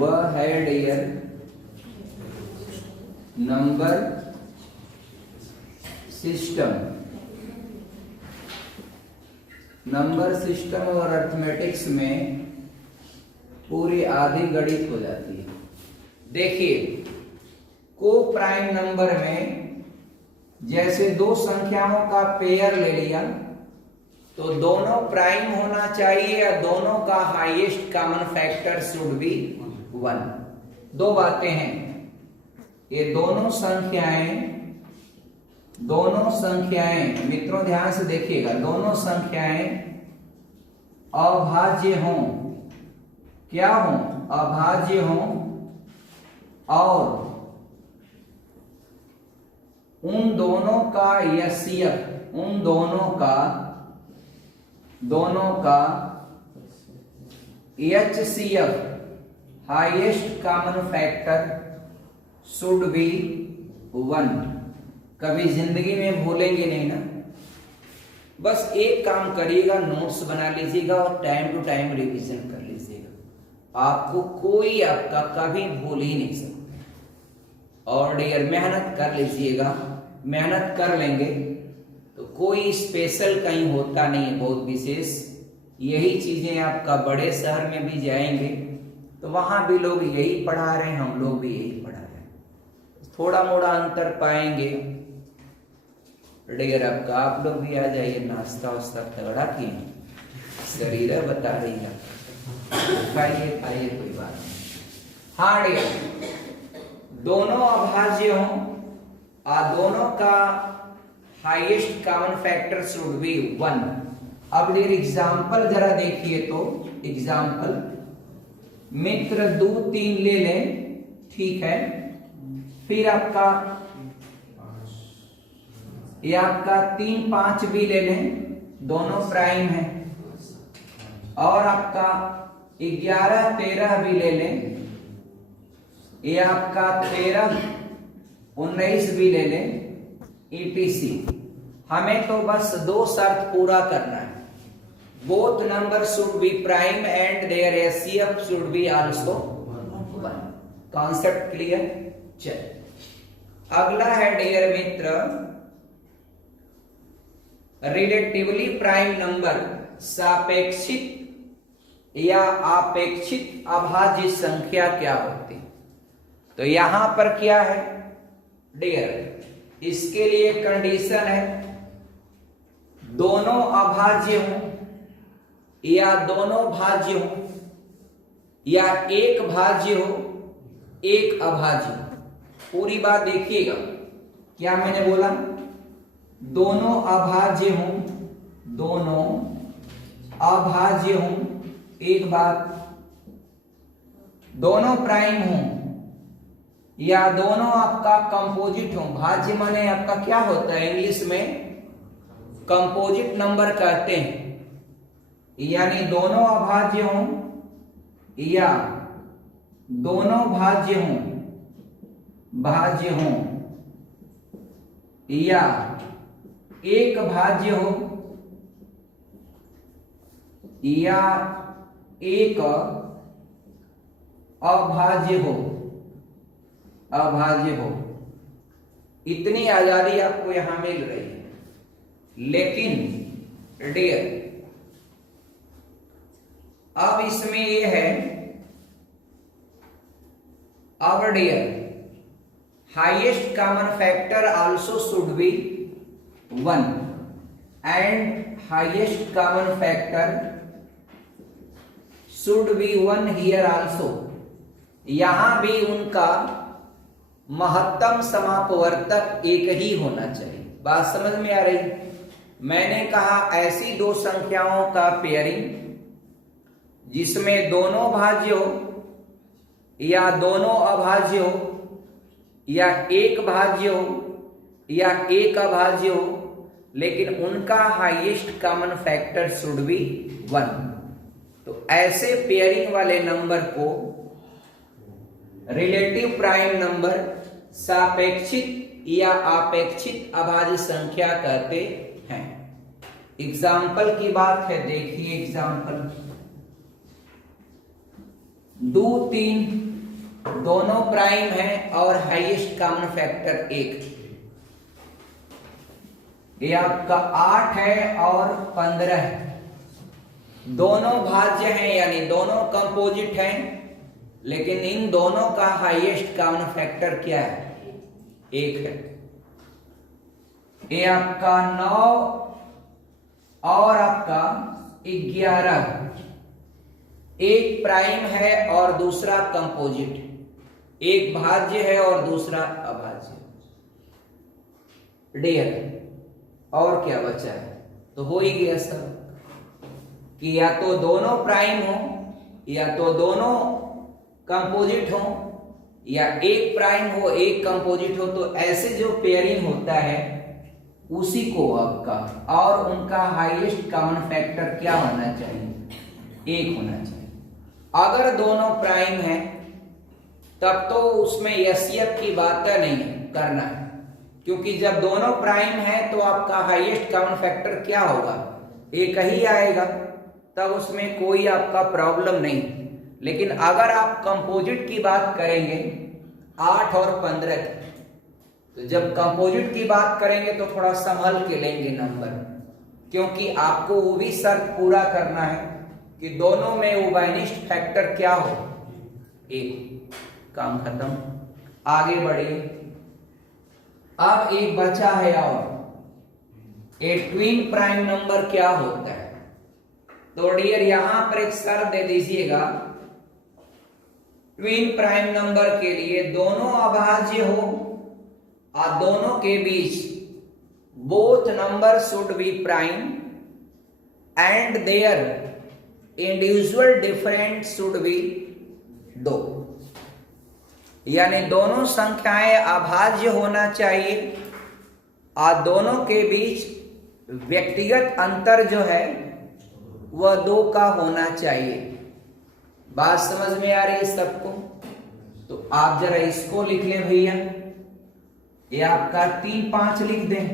वह है dear number system. Number system और अर्थमेटिक्स में पूरी आधी गणित हो जाती है। देखिए, को प्राइम नंबर में जैसे दो संख्याओं का पेयर ले लिया तो दोनों प्राइम होना चाहिए या दोनों का highest common factor should be 1। दो बातें हैं, ये दोनों संख्याएं मित्रों ध्यान से देखिएगा, दोनों संख्याएं अभाज्य हों, क्या हों? अभाज्य हों और उन दोनों का यस्यक, उन दोनों का HCF highest common factor should be 1। कभी जिंदगी में भूलेंगे नहीं ना। बस एक काम करिएगा, नोट्स बना लीजिएगा और टाइम टू टाइम रिवीजन कर लीजिएगा, आपको कोई आपका कभी भूल ही नहीं सकता। और डियर मेहनत कर लीजिएगा, मेहनत कर लेंगे तो कोई स्पेशल कहीं होता नहीं है बहुत विशेष। यही चीजें आपका बड़े शहर में भी जाएंगे तो वहां भी लोग यही पढ़ा रहे हैं, हम लोग भी यही पढ़ा रहे हैं, थोड़ा मोड़ा अंतर पाएंगे। डियर आपका आप लोग भी आ जाइए, नाश्ता वास्ता तगड़ा किए, शरीर बता रही है, खाइए खाइए कोई बात नहीं। हाँ डियर, दोनों अभाज्य हों और दोनों का highest common factor should be 1। अब डियर एग्जाम्पल जरा देखिए, तो एग्जाम्पल मित्र 2 3 ले लें, ठीक है। फिर आपका 3 5 भी ले लें, दोनों प्राइम है। और आपका 11 13 भी ले लें, ये आपका 13 19 भी ले लें, ETC। हमें तो बस दो शर्त पूरा करना है, both number should be prime and their HCF should be also 1। Concept clear? चल अगला है डियर मित्र, रिलेटिवली प्राइम नंबर सापेक्षित या आपेक्षित अभाज्य संख्या क्या होती? तो यहां पर क्या है डियर, इसके लिए कंडीशन है दोनों अभाज्य हों या दोनों भाज्य हो या एक भाज्य हो एक अभाज्य हो। पूरी बात देखिएगा, क्या मैंने बोला? दोनों अभाज्य हों, दोनों अभाज्य हों, एक बात, दोनों प्राइम हों या दोनों आपका कंपोजिट हो। भाज्य माने आपका क्या होता है इंग्लिश में? कंपोजिट नंबर कहते हैं, यानी दोनों अभाज्य हों या दोनों भाज्य हों, या एक भाज्य हो या एक अभाज्य हो, इतनी आजादी आपको यहां मिल रही है। लेकिन डियर अब इसमें ये है, अब dear highest common factor also should be 1 and highest common factor should be 1 here also. यहां भी उनका महत्तम समापवर्तक एक ही होना चाहिए। बात समझ में आ रही? मैंने कहा ऐसी दो संख्याओं का पेयरिंग जिसमें दोनों भाज्य हो या दोनों अभाज्य हो या एक भाज्य हो या एक अभाज्य हो, लेकिन उनका highest common factor should be 1। तो ऐसे पेयरिंग वाले नंबर को रिलेटिव प्राइम नंबर, सापेक्षित या अपेक्षित अभाज्य संख्या कहते हैं। एग्जाम्पल की बात है, देखिए एग्जाम्पल 2 3 दोनों प्राइम है और हाईएस्ट कॉमन फैक्टर 1। ये आपका 8 है और 15 है, दोनों भाज्य हैं यानी दोनों कंपोजिट हैं, लेकिन इन दोनों का हाईएस्ट कॉमन फैक्टर क्या है? 1 है। ये आपका 9 और आपका 11, एक प्राइम है और दूसरा कंपोजिट, एक भाज्य है और दूसरा अभाज्य। डियर, और क्या बचा है? तो हो ही गया सब कि या तो दोनों प्राइम हो या तो दोनों कंपोजिट हो या एक प्राइम हो एक कंपोजिट हो। तो ऐसे जो पेयरिंग होता है उसी को आपका, और उनका हाईएस्ट कॉमन फैक्टर क्या होना चाहिए? 1 होना चाहिए। अगर दोनों प्राइम है तब तो उसमें एसएफ की बात नहीं करना है, क्योंकि जब दोनों प्राइम है तो आपका हाईएस्ट कॉमन फैक्टर क्या होगा? 1 ही आएगा, तब उसमें कोई आपका प्रॉब्लम नहीं। लेकिन अगर आप कंपोजिट की बात करेंगे 8 और 15 की, तो जब कंपोजिट की बात करेंगे तो थोड़ा संभल के लेंगे नंबर, क्योंकि आपको वो भी शर्त पूरा करना है कि दोनों में उभयनिष्ठ फैक्टर क्या हो? 1। काम खत्म, आगे बढ़िए। अब एक बचा है और ए ट्विन प्राइम नंबर क्या होता है? तो डियर यहां पर एक शर्त दे दीजिएगा, ट्विन प्राइम नंबर के लिए दोनों अभाज्य हो और दोनों के बीच both number should be prime and their individual different should be 2, यानी दोनों संख्याएं अभाज्य होना चाहिए और दोनों के बीच व्यक्तिगत अंतर जो है वह 2 का होना चाहिए। बात समझ में आ रही है सबको? तो आप जरा इसको लिख लें भैया, ये आपका 3, 5 लिख दें।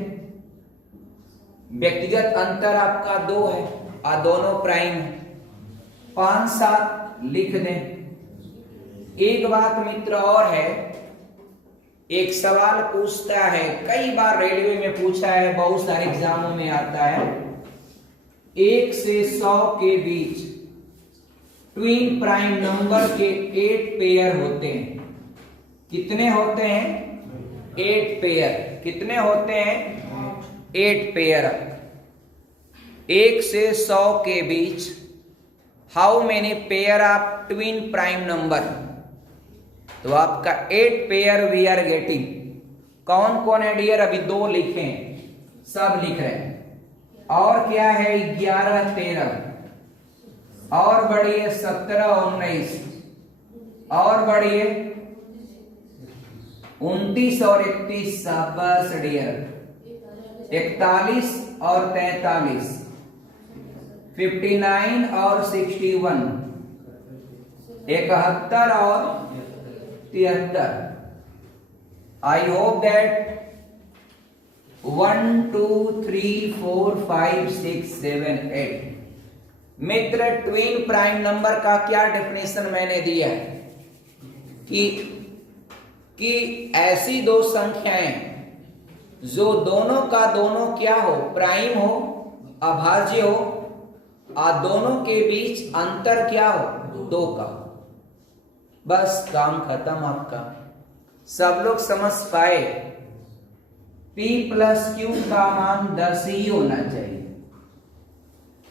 व्यक्तिगत अंतर आपका 2 है और दोनों प्राइम है, 5, 7 लिख दें। एक बात मित्र और है, एक सवाल पूछता है, कई बार रेलवे में पूछा है, बहुत सारे एग्जामों में आता है, 1 से 100 के बीच ट्विन प्राइम नंबर के 8 पेयर होते हैं। कितने होते हैं? 8 पेयर। कितने होते हैं? 8 पेयर। 1 से 100 के बीच how many pair of twin prime number? तो आपका 8 पेयर वी आर गेटिंग। कौन कौन है डियर? अभी 2 लिखे हैं, सब लिख रहे हैं। और क्या है? 11, 13 और बढ़िए 17, 19 और बढ़िए 29 और 31। शाबाश डियर। 41 और 43, 59 और 61, 71 और 73। I hope that 1 2 3 4 5 6 7 8। Mitra, twin prime number का क्या डेफिनेशन मैंने दिया है कि ऐसी 2 संख्याएं जो दोनों का दोनों क्या हो? प्राइम हो, अभाज्य हो और दोनों के बीच अंतर क्या हो? 2 का। बस काम खत्म आपका। सब लोग समझ पाए? P प्लस Q का मान 10 ही होना चाहिए।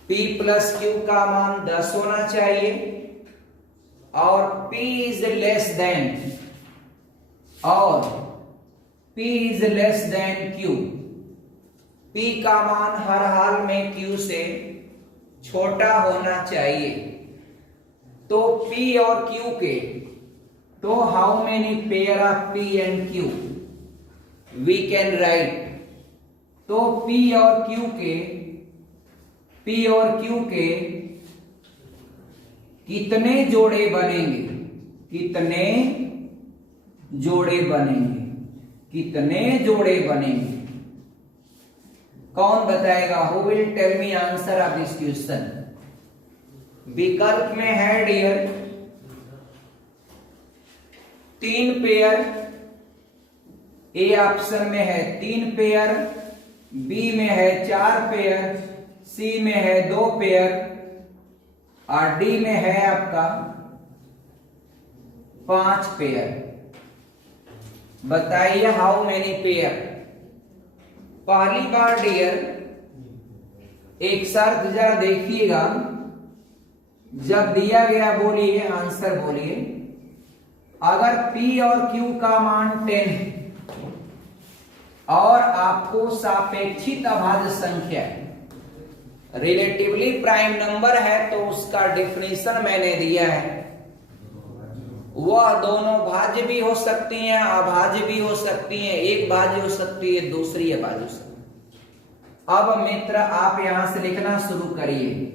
P प्लस Q का मान 10 होना चाहिए और P is less than Q। P का मान हर हाल में Q से छोटा होना चाहिए। तो P और Q के, तो how many pair of P and Q we can write? तो P और Q के कितने जोड़े बनेंगे? कितने जोड़े बनेंगे? कितने जोड़े बनेंगे? कौन बताएगा? Who will tell me answer of this question? विकल्प में है डियर 3 पेयर, ए ऑप्शन में है 3 पेयर, बी में है 4 पेयर, सी में है 2 पेयर और डी में है आपका 5 पेयर। बताइए हाउ मेनी पेयर। पहली बार डियर एक शर्त जरा देखिएगा, जब दिया गया बोलिए, आंसर बोलिए। अगर P और Q का मान 10 है और आपको सापेक्षित अभाज्य संख्या रिलेटिवली प्राइम नंबर है, तो उसका डेफिनेशन मैंने दिया है। वह दोनों भाज्य भी हो सकती हैं, अभाज्य भी हो सकती हैं, एक भाज्य हो सकती है, दूसरी अभाज्य हो सकती है। अब मित्र आप यहां से लिखना शुरू करिए।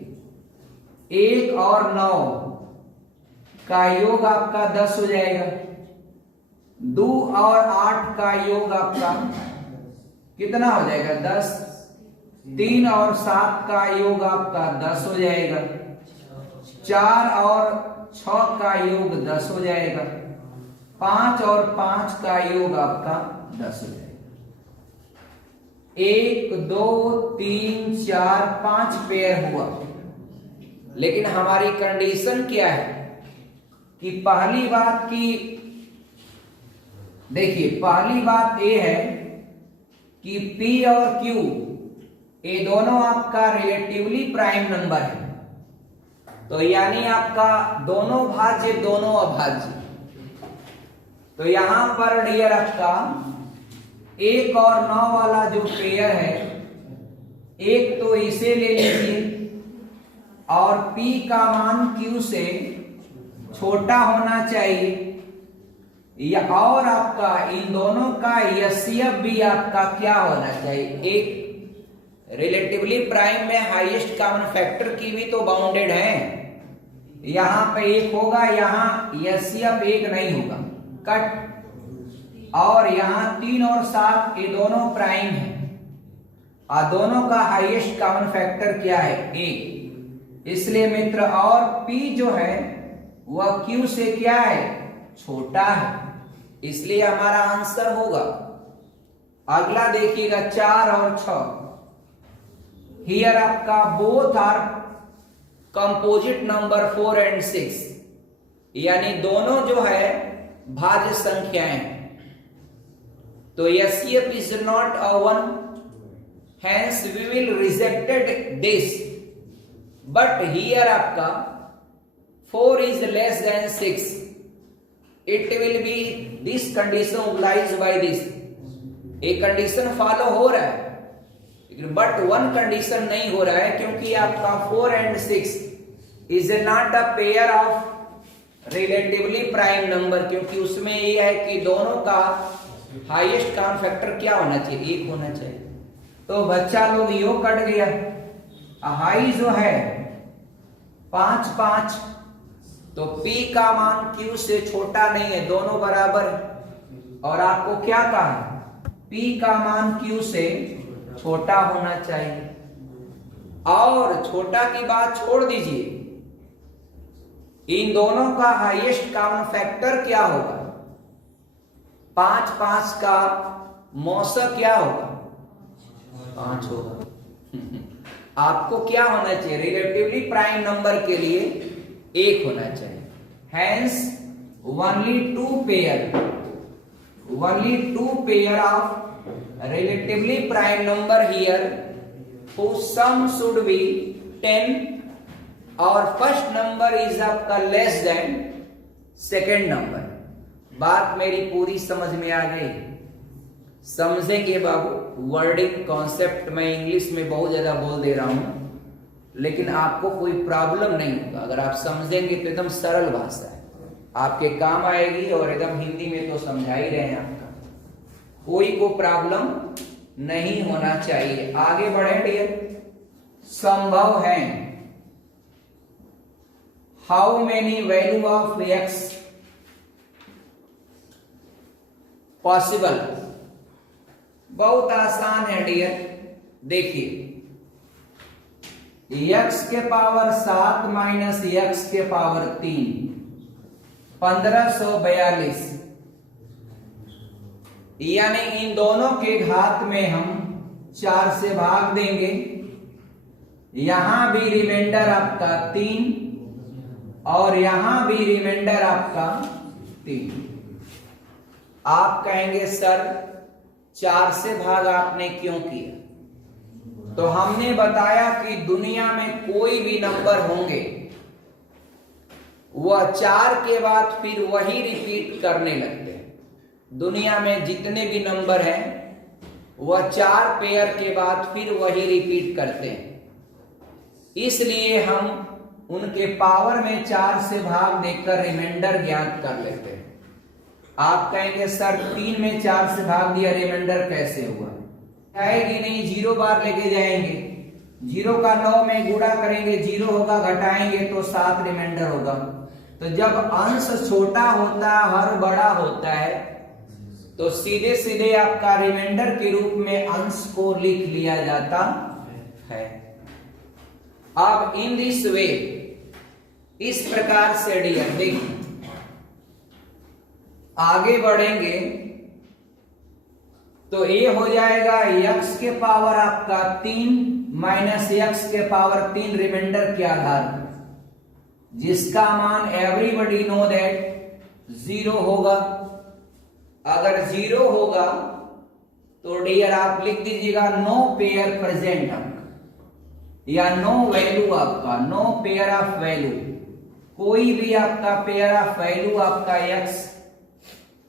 1 और 9 का योग आपका 10 हो जाएगा। 2 और 8 का योग आपका कितना हो जाएगा? 10। 3 और 7 का योग आपका 10 हो जाएगा। 4 और 6 का योग 10 हो जाएगा। 5 और 5 का योग आपका 10 हो जाएगा। 1 2 3 4 5 पेयर हुआ। लेकिन हमारी कंडीशन क्या है कि पहली बात की देखिए, पहली बात यह है कि P और Q ये दोनों आपका रिलेटिवली प्राइम नंबर है, तो यानी आपका दोनों भाज्य दोनों अभाज्य। तो यहां पर डियर आपका 1 और 9 वाला जो पेयर है, एक तो इसे ले लीजिए और P का मान Q से छोटा होना चाहिए, या और आपका इन दोनों का यस्यप भी आपका क्या होना चाहिए? एक रिलेटिवली प्राइम में हाईएस्ट कॉमन फैक्टर की भी तो बाउंडेड है। यहां पे 1 होगा, यहां यस्यप 1 नहीं होगा, कट। और यहां 3 और 7 ये दोनों प्राइम है और दोनों का हाईएस्ट कॉमन फैक्टर क्या है? 1। इसलिए मित्र और P जो है वह Q से क्या है? छोटा है, इसलिए हमारा आंसर होगा। अगला देखिएगा 4 और 6। हियर आपका both are composite number 4 and 6, यानी दोनों जो है भाज्य संख्याएं। तो यस्यप is not a 1, hence we will rejected this. But here आपका 4 is less than 6, it will be this condition obliged by this। एक कंडीशन फॉलो हो रहा है, बट 1 कंडीशन नहीं हो रहा है, क्योंकि आपका 4 and 6 is not a pair of relatively prime number, क्योंकि उसमें यह है कि दोनों का हाईएस्ट कॉमन फैक्टर क्या होना चाहिए? 1 होना चाहिए। तो बच्चा लोग यो कट गया। हाई जो है 5 5, तो P का मान Q से छोटा नहीं है, दोनों बराबर है। और आपको क्या कहा? P का मान Q से छोटा होना चाहिए। और छोटा की बात छोड़ दीजिए, इन दोनों का हाईएस्ट कॉमन फैक्टर क्या होगा? 5 5 का मौसक क्या होगा? 5 होगा। आपको क्या होना चाहिए? रिलेटिवली प्राइम नंबर के लिए 1 होना चाहिए। Hence only 2 pair of relatively prime number here whose sum should be 10, और फर्स्ट नंबर इज आपका लेस देन सेकेंड नंबर। बात मेरी पूरी समझ में आ गई? समझेंगे बाबू। वर्डिंग कॉन्सेप्ट मैं इंग्लिश में बहुत ज्यादा बोल दे रहा हूं, लेकिन आपको कोई प्रॉब्लम नहीं होगा अगर आप समझेंगे तो एकदम सरल भाषा है, आपके काम आएगी। और एकदम हिंदी में तो समझा ही रहे हैं, आपका कोई को प्रॉब्लम नहीं होना चाहिए। आगे बढ़े डियर। संभव है, how many value of x possible? बहुत आसान है डियर। देखिए, x के पावर 7 माइनस x के पावर 3, 1542। यानी इन दोनों के घात में हम 4 से भाग देंगे। यहां भी रिमाइंडर आपका 3 और यहां भी रिमाइंडर आपका 3। आप कहेंगे सर 4 से भाग आपने क्यों किया? तो हमने बताया कि दुनिया में कोई भी नंबर होंगे वह 4 के बाद फिर वही रिपीट करने लगते हैं। दुनिया में जितने भी नंबर हैं वह 4 पेयर के बाद फिर वही रिपीट करते हैं। इसलिए हम उनके पावर में 4 से भाग देकर रिमाइंडर ज्ञात कर लेते हैं। आप कहेंगे सर 3 में 4 से भाग दिया, रिमाइंडर कैसे हुआ? आएगी नहीं, 0 बार लेके जाएंगे। 0 का 9 में गुणा करेंगे, 0 होगा, घटाएंगे तो 7 रिमाइंडर होगा। तो जब अंश छोटा होता है, हर बड़ा होता है, तो सीधे सीधे आपका रिमाइंडर के रूप में अंश को लिख लिया जाता है। अब इन दिस वे, इस प्रकार से डियर देखिए आगे बढ़ेंगे तो ये हो जाएगा x के पावर आपका 3 माइनस x के पावर 3 रिमाइंडर के आधार पर, जिसका मान एवरीबडी नो दैट 0 होगा। अगर 0 होगा तो डियर आप लिख दीजिएगा नो पेयर प्रेजेंट आपका, या नो वैल्यू आपका, नो पेयर ऑफ वैल्यू, कोई भी आपका पेयर ऑफ वैल्यू आपका x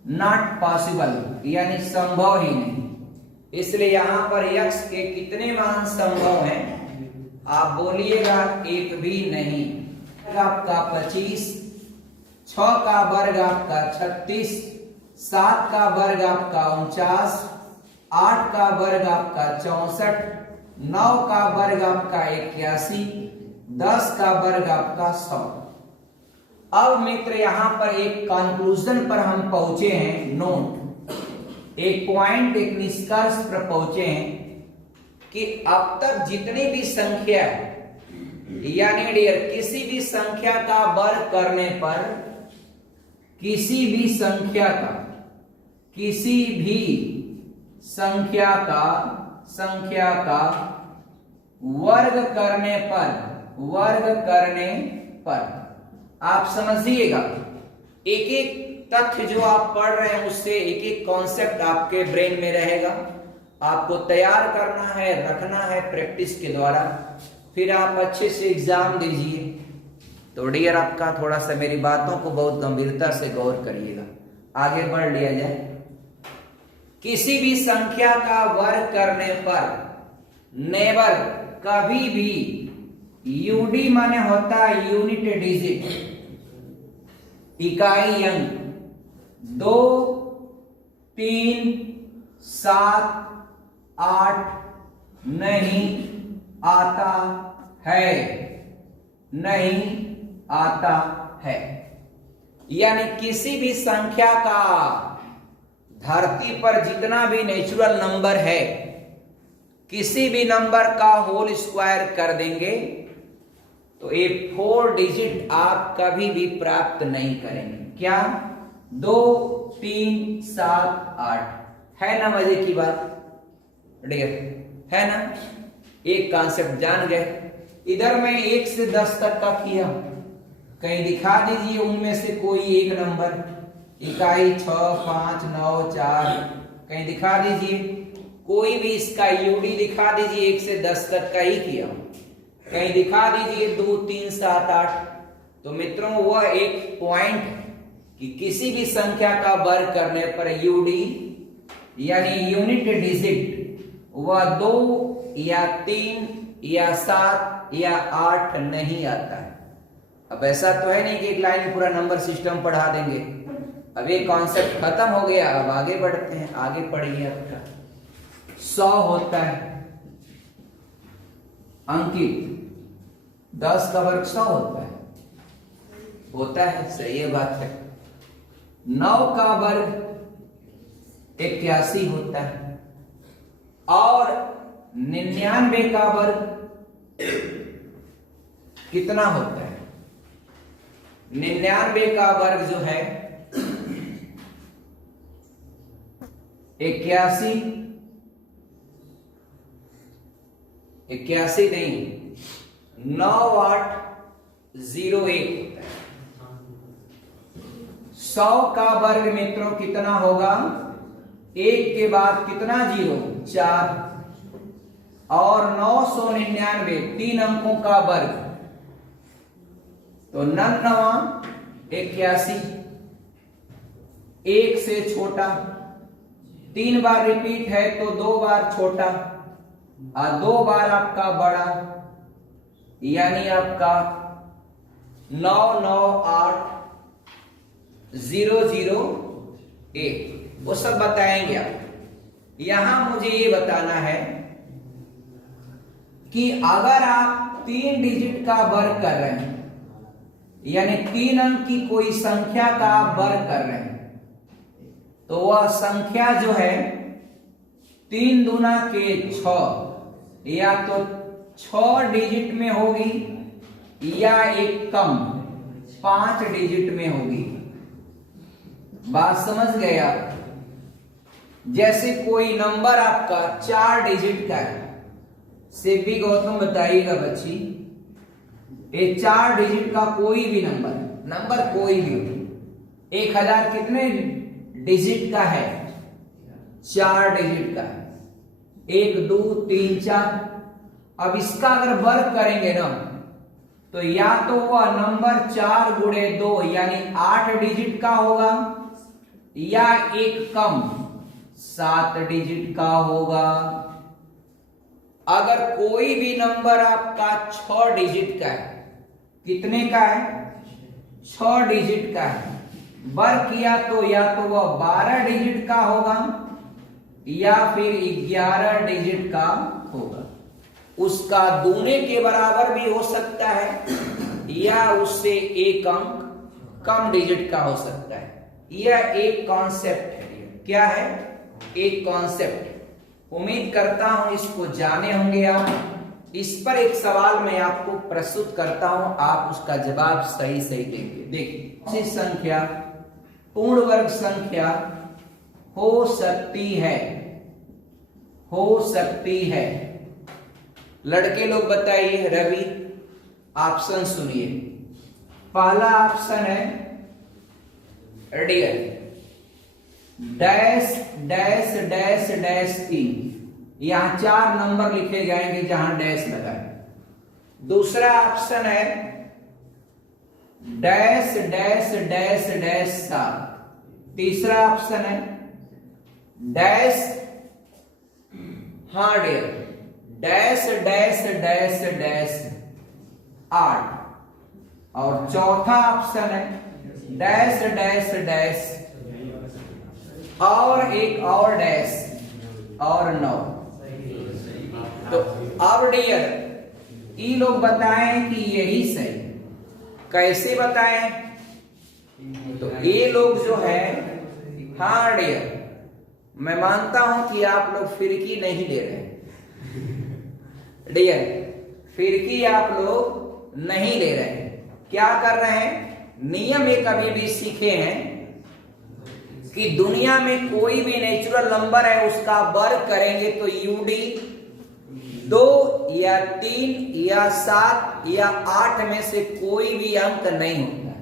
नॉट पॉसिबल, यानी संभव ही नहीं। इसलिए यहां पर x के कितने मान संभव हैं? आप बोलिएगा एक भी नहीं। आपका 25, 6 का वर्ग आपका 36, 7 का वर्ग आपका 49, 8 का वर्ग आपका 64, 9 का वर्ग आपका 81, 10 का वर्ग आपका 100। अब मित्र यहां पर एक कंक्लूजन पर हम पहुंचे हैं, नोट, एक पॉइंट, एक निष्कर्ष पर पहुंचे हैं कि अब तक जितनी भी संख्या यानी डियर किसी भी संख्या का वर्ग करने पर, किसी भी संख्या का वर्ग करने पर आप समझिएगा, एक एक तथ्य जो आप पढ़ रहे हैं उससे एक एक कॉन्सेप्ट आपके ब्रेन में रहेगा। आपको तैयार करना है, रखना है प्रैक्टिस के द्वारा, फिर आप अच्छे से एग्जाम दीजिए। तो डियर आपका थोड़ा सा मेरी बातों को बहुत गंभीरता से गौर करिएगा। आगे बढ़ लिया जाए। किसी भी संख्या का वर्ग करने पर नेवर, कभी भी, यूडी माने होता है यूनिट डिजिट, इकाई अंक, 2, 3, 7, 8 नहीं आता है, नहीं आता है। यानी किसी भी संख्या का धरती पर जितना भी नेचुरल नंबर है, किसी भी नंबर का होल स्क्वायर कर देंगे तो ये 4 डिजिट आप कभी भी प्राप्त नहीं करेंगे। क्या? 2, 3, 7, 8 है ना? मजे की बात डियर, है ना? एक कॉन्सेप्ट जान गए। इधर मैं 1 से 10 तक का किया, कहीं दिखा दीजिए उनमें से कोई एक नंबर, इकाई 6, 5, 9, 4, कहीं दिखा दीजिए कोई भी। इसका यूडी दिखा दीजिए, 1 से 10 तक का ही किया, कहीं दिखा दीजिए 2, 3, 7, 8। तो मित्रों वह एक पॉइंट कि किसी भी संख्या का वर्ग करने पर यूडी यानी यूनिट डिजिट वह 2 या 3 या 7 या 8 नहीं आता है। अब ऐसा तो है नहीं कि एक लाइन में पूरा नंबर सिस्टम पढ़ा देंगे। अब ये कॉन्सेप्ट खत्म हो गया, अब आगे बढ़ते हैं। आगे पढ़िए आपका 100 होता है अंकित, 10 का वर्ग 100 होता है, सही है बात है। 9 का वर्ग 81 होता है और 99 का वर्ग कितना होता है? 99 का वर्ग जो है 81 81 नहीं 9,801 होता है। 100 का वर्ग मित्रों कितना होगा? 1 के बाद कितना जीरो? 4 और 999 3 अंकों का वर्ग तो 9,981 1 से छोटा 3 बार रिपीट है तो 2 बार छोटा और 2 बार आपका बड़ा यानी आपका 9,9,8,001 वो सब बताएंगे आप। यहां मुझे ये बताना है कि अगर आप 3 डिजिट का वर्ग कर रहे हैं यानी 3 अंक की कोई संख्या का आप वर्ग कर रहे हैं तो वह संख्या जो है 3 दूना के 6 या तो 6 डिजिट में होगी या एक कम 5 डिजिट में होगी। बात समझ गए आप? जैसे कोई नंबर आपका 4 डिजिट का है, सिद्धि गौतम बताइएगा बच्ची, ये 4 डिजिट का कोई भी नंबर कोई भी हो, 1000 कितने डिजिट का है? 4 डिजिट का है। 1 2 3 4। अब इसका अगर वर्ग करेंगे ना तो या तो वह नंबर 4 गुणे 2 यानी 8 डिजिट का होगा या एक कम 7 डिजिट का होगा। अगर कोई भी नंबर आपका 6 डिजिट का है, कितने का है? 6 डिजिट का है, वर्ग किया तो या तो वह 12 डिजिट का होगा या फिर 11 डिजिट का होगा। उसका दूने के बराबर भी हो सकता है या उससे एक अंक कम डिजिट का हो सकता है। यह एक कॉन्सेप्ट है। क्या है? एक कॉन्सेप्ट। उम्मीद करता हूं इसको जाने होंगे आप। इस पर एक सवाल मैं आपको प्रस्तुत करता हूं, आप उसका जवाब सही सही देंगे। देखिए, संख्या पूर्ण वर्ग संख्या हो सकती है। लड़के लोग बताइए। रवि, ऑप्शन सुनिए। पहला ऑप्शन है dear dash dash dash dash 3। यहां 4 नंबर लिखे जाएंगे जहां डैश लगा है। दूसरा ऑप्शन है डैश डैश डैश डैश 7। तीसरा ऑप्शन है dash dear dash dash dash dash 8। और चौथा ऑप्शन है डैश डैश डैश और एक और डैश और 9। तो अब डियर ये लोग बताएं कि यही सही। कैसे बताएं? तो ये लोग जो है, हाँ डियर, मैं मानता हूं कि आप लोग फिरकी नहीं ले रहे डियर, फिरकी आप लोग नहीं ले रहे हैं। क्या कर रहे हैं? नियम एक अभी भी सीखे हैं कि दुनिया में कोई भी नेचुरल नंबर है उसका वर्ग करेंगे तो यूडी 2 या 3 या 7 या 8 में से कोई भी अंक नहीं होता।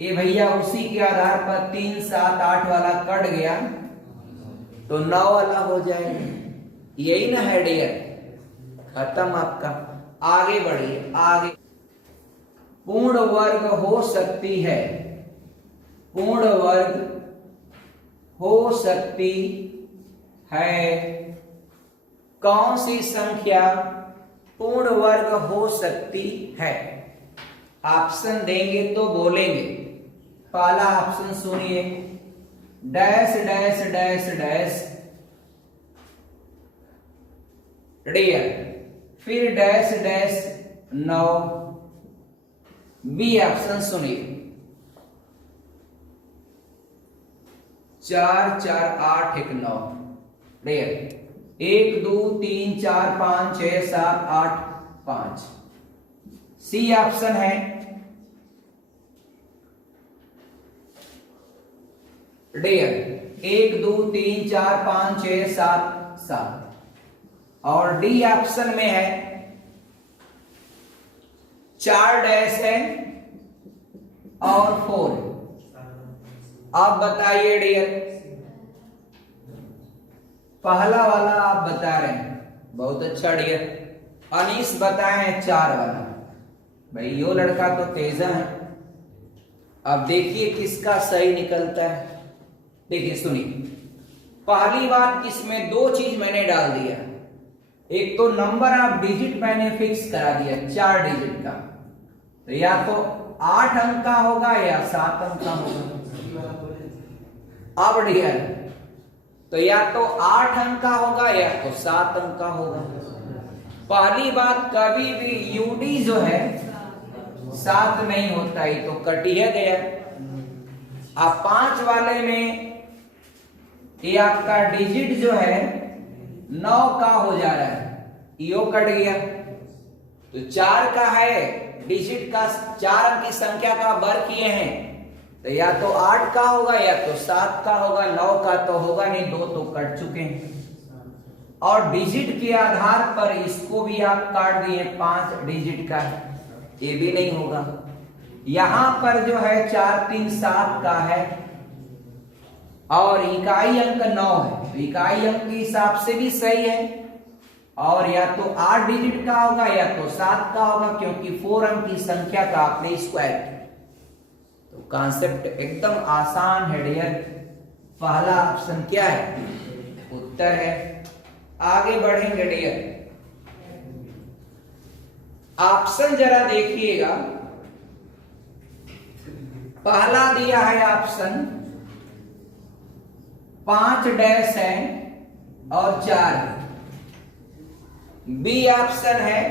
ये भैया उसी के आधार पर 3 7 8 वाला कट गया तो 9 वाला हो जाएगा। यही ना है डियर? खत्म आपका। आगे बढ़िए, आगे। पूर्ण वर्ग हो सकती है, पूर्ण वर्ग हो सकती है। कौन सी संख्या पूर्ण वर्ग हो सकती है? ऑप्शन देंगे तो बोलेंगे। पहला ऑप्शन सुनिए, dash dash dash dash dear, फिर डैश डैश 9। बी ऑप्शन सुनिए, 4 4 8 1 9 डियर 1 2 3 4 5 6 7 8 5। सी ऑप्शन है डियर 1 2 3 4 5 6 7 7। और डी ऑप्शन में है 4 डैश है और 4। आप बताइए डियर, पहला वाला आप बता रहे हैं, बहुत अच्छा डियर। अनीस बताए हैं 4 वाला। भाई यो लड़का तो तेजा है। अब देखिए किसका सही निकलता है। देखिए सुनिए, पहली बात इसमें 2 चीज मैंने डाल दिया। एक तो नंबर ऑफ डिजिट मैंने फिक्स करा दिया 4 डिजिट का, तो या तो 8 अंक का होगा या 7 अंक का होगा। अब डियर, तो या तो 8 अंक का होगा या तो 7 अंक का होगा। पहली बात, कभी भी यूडी जो है 7 नहीं होता, ही तो कटिया गया। अब 5 वाले में ये आपका डिजिट जो है 9 का हो जा रहा है, यो कट गया। तो 4 का है डिजिट का, 4 अंक की संख्या का वर्ग किए हैं, तो या तो 8 का होगा या तो 7 का होगा। 9 का तो होगा नहीं, 2 तो कट चुके हैं। और डिजिट के आधार पर इसको भी आप काट दिए, 5 डिजिट का है, ये भी नहीं होगा। यहां पर जो है 4 3 7 का है और इकाई अंक 9 है, तो इकाई अंक के हिसाब से भी सही है। और या तो 8 डिजिट का होगा या तो 7 का होगा, क्योंकि 4 अंक की संख्या का आपने स्क्वायर किया। तो कॉन्सेप्ट एकदम आसान है डियर। पहला ऑप्शन क्या है, उत्तर है। आगे बढ़ेंगे डियर, ऑप्शन जरा देखिएगा। पहला दिया है ऑप्शन 5 डैश है और 4 है। बी ऑप्शन है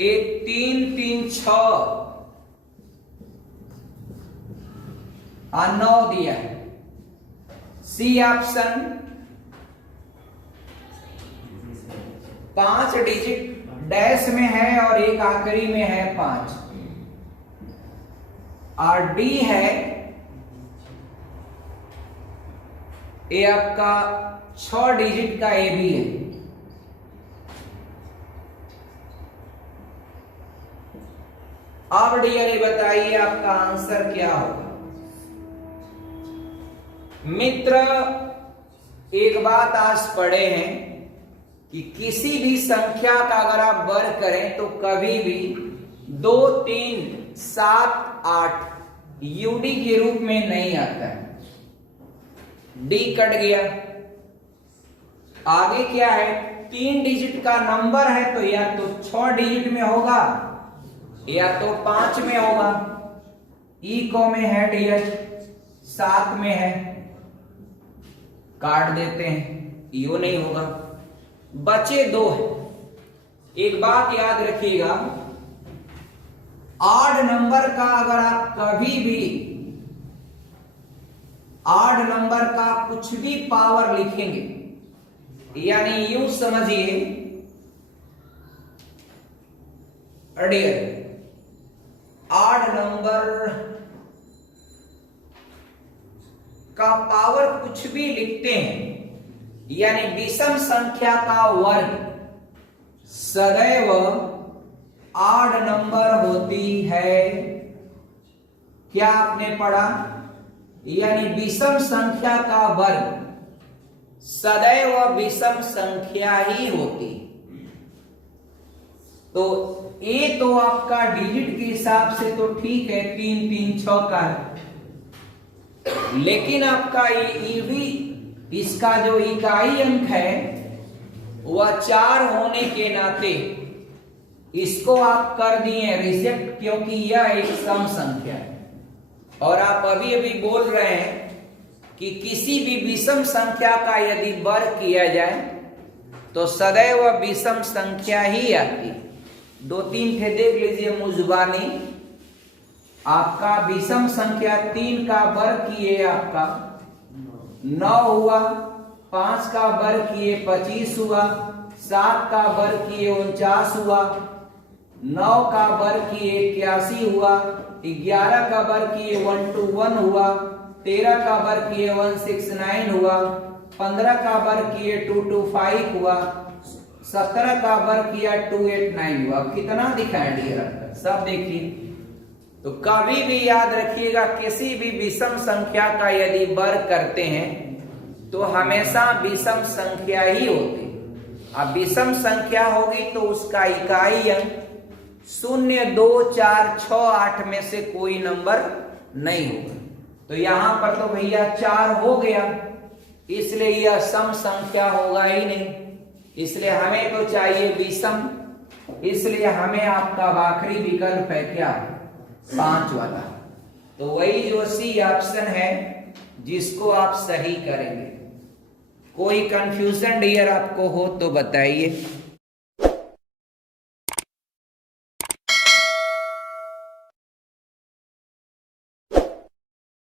1 3 3 6 और 9 दिया है। सी ऑप्शन 5 डिजिट डैश में है और एक आखिरी में है 5। और डी है ये आपका 6 डिजिट का ए भी है। अब डियर ये बताइए आपका आंसर क्या होगा। मित्र, एक बात आज पढ़े हैं कि किसी भी संख्या का अगर आप वर्ग करें तो कभी भी 2 3 7 8 यूडी के रूप में नहीं आता है। डी कट गया। आगे क्या है, 3 डिजिट का नंबर है तो या तो 6 डिजिट में होगा या तो 5 में होगा। ई को में है डियर 7 में है, काट देते हैं, यो नहीं होगा। बचे 2 है। एक बात याद रखिएगा, ऑड नंबर का अगर आप कभी भी ऑड नंबर का कुछ भी पावर लिखेंगे, यानी यूं समझिए डियर, ऑड नंबर का पावर कुछ भी लिखते हैं, यानी विषम संख्या का वर्ग सदैव ऑड नंबर होती है। क्या आपने पढ़ा, यानी विषम संख्या का वर्ग सदैव विषम संख्या ही होती। तो ए तो आपका डिजिट के हिसाब से तो ठीक है, 3 3 6 का है, लेकिन आपका ये भी इसका जो इकाई अंक है वह 4 होने के नाते इसको आप कर दिए रिजेक्ट, क्योंकि यह एक सम संख्या है। और आप अभी अभी बोल रहे हैं कि किसी भी विषम संख्या का यदि वर्ग किया जाए तो सदैव विषम संख्या ही आती। 2-3 थे देख लीजिए मुजबानी। आपका विषम संख्या 3 का वर्ग किए आपका 9 हुआ, 5 का वर्ग किए 25 हुआ, 7 का वर्ग किए 49 हुआ, 9 का वर्ग किए 81 हुआ, 11 का वर्ग किए 121 हुआ, 13 का वर्ग किए 169 हुआ, 15 का वर्ग किए 225 हुआ, 17 का वर्ग किया 289 हुआ। कितना दिखाएं डियर आंसर सब देखिए। तो कभी भी याद रखिएगा किसी भी विषम संख्या का यदि वर्ग करते हैं तो हमेशा विषम संख्या ही होती। अब विषम संख्या होगी तो उसका इकाई अंक 0, 2, 4, 6, 8 में से कोई नंबर नहीं होगा। तो यहां पर तो भैया 4 हो गया, इसलिए यह सम संख्या होगा ही नहीं, इसलिए हमें तो चाहिए विषम। इसलिए हमें आपका आखिरी विकल्प है क्या 5 वाला। तो वही जो सी ऑप्शन है जिसको आप सही करेंगे। कोई कंफ्यूजन डियर आपको हो तो बताइए।